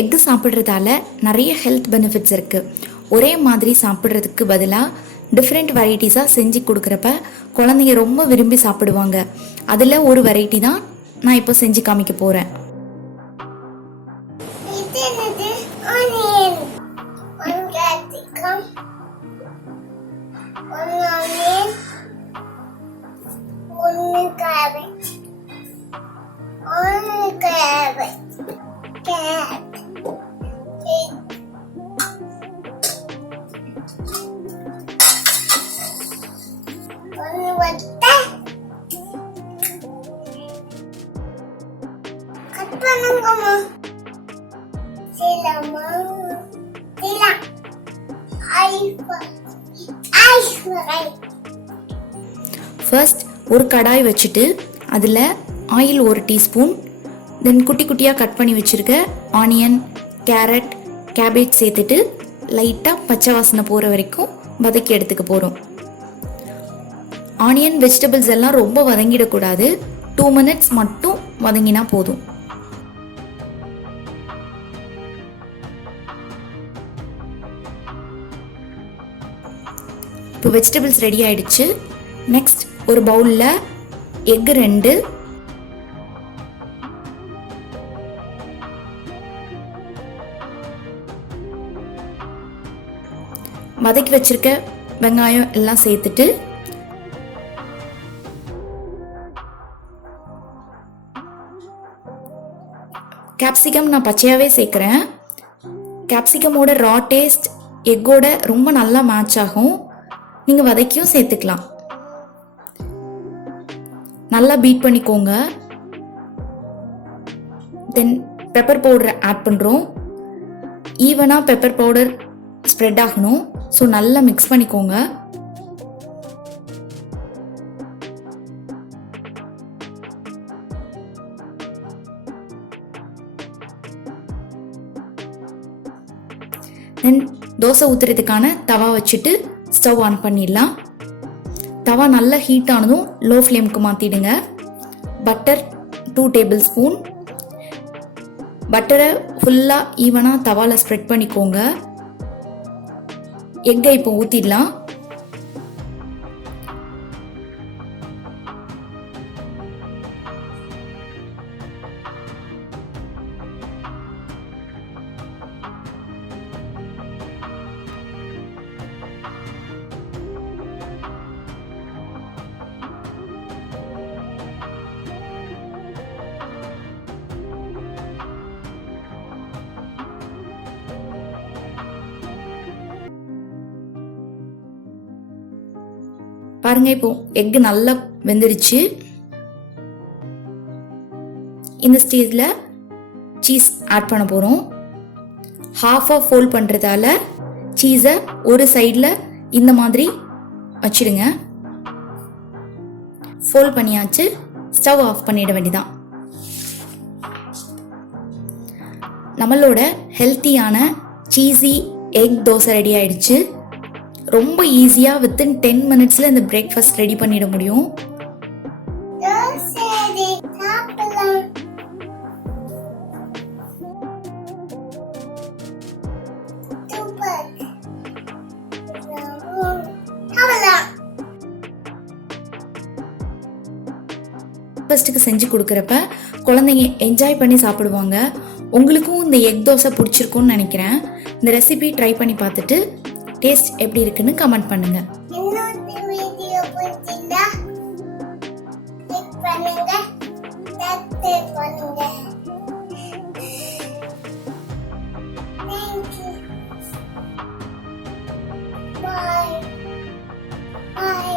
Egg சாப்பிட்றதால நிறைய health benefits இருக்குது. ஒரே மாதிரி சாப்பிட்றதுக்கு பதிலாக டிஃப்ரெண்ட் வெரைட்டிஸாக செஞ்சு கொடுக்குறப்ப குழந்தைங்க ரொம்ப விரும்பி சாப்பிடுவாங்க. அதில் ஒரு வெரைட்டி தான் நான் இப்போ செஞ்சு காமிக்க போகிறேன். ஃபர்ஸ்ட் ஒரு கடாய் வச்சுட்டு அதில் ஆயில் 1 டீஸ்பூன், தென் குட்டி குட்டியாக கட் பண்ணி வச்சுருக்க ஆனியன், கேரட், கேபேஜ் சேர்த்துட்டு லைட்டாக பச்சை வாசனை போகிற வரைக்கும் வதக்கி எடுத்துக்க போகிறோம். ஆனியன் வெஜிடபிள்ஸ் எல்லாம் ரொம்ப வதங்கிடக்கூடாது. 2 மினிட்ஸ் மட்டும் வதங்கினா போதும். இப்போ வெஜிடபிள்ஸ் ரெடி ஆயிடுச்சு. நெக்ஸ்ட் ஒரு பவுலில் எக்கு 2, வதக்கி வச்சிருக்க வெங்காயம் எல்லாம் சேர்த்துட்டு கேப்சிகம் நான் பச்சையாகவே சேர்க்குறேன். கேப்சிகமோட ரா டேஸ்ட் எக்கோட ரொம்ப நல்லா மேட்ச் ஆகும். நீங்கள் வதக்கியும் சேர்த்துக்கலாம். நல்லா பீட் பண்ணிக்கோங்க. தென் பெப்பர் பவுடரை ஆட் பண்ணுறோம். ஈவனாக பெப்பர் பவுடர் ஸ்ப்ரெட் ஆகணும். ஸோ நல்லா மிக்ஸ் பண்ணிக்கோங்க. தென் தோசை ஊற்றுறதுக்கான தவா வச்சுட்டு ஸ்டவ் ஆன் பண்ணிடலாம். தவா நல்லா ஹீட் ஆனதும் லோ ஃப்ளேமுக்கு மாற்றிடுங்க. Butter 2 tablespoon. பட்டரை ஃபுல்லாக ஈவனாக தவாவில் ஸ்ப்ரெட் பண்ணிக்கோங்க. எக்கை இப்போ ஊற்றிடலாம். பாருங்க, இப்போ எக் நல்லா வெந்துடுச்சு. இந்த ஸ்டேஜில் சீஸ் ஆட் பண்ண போகிறோம். ஹாஃபாக ஃபோல்ட் பண்ணுறதால சீஸை ஒரு சைடில் இந்த மாதிரி வச்சிடுங்க. ஃபோல்ட் பண்ணியாச்சு. ஸ்டவ் ஆஃப் பண்ணிட வேண்டியதான். நம்மளோட ஹெல்த்தியான சீஸி எக் தோசை ரெடி ஆயிடுச்சு. ரொம்ப ஈஸியாக வித்தின் 10 மினிட்ஸில் இந்த பிரேக்ஃபாஸ்ட் ரெடி பண்ணிட முடியும். பிரேக்ஃபாஸ்ட்டுக்கு செஞ்சு கொடுக்குறப்ப குழந்தைங்க என்ஜாய் பண்ணி சாப்பிடுவாங்க. உங்களுக்கும் இந்த எக் தோசை பிடிச்சிருக்கும்னு நினைக்கிறேன். இந்த ரெசிபி ட்ரை பண்ணி பார்த்துட்டு டேஸ்ட் எப்படி இருக்குன்னு கமெண்ட் பண்ணுங்க. Bye.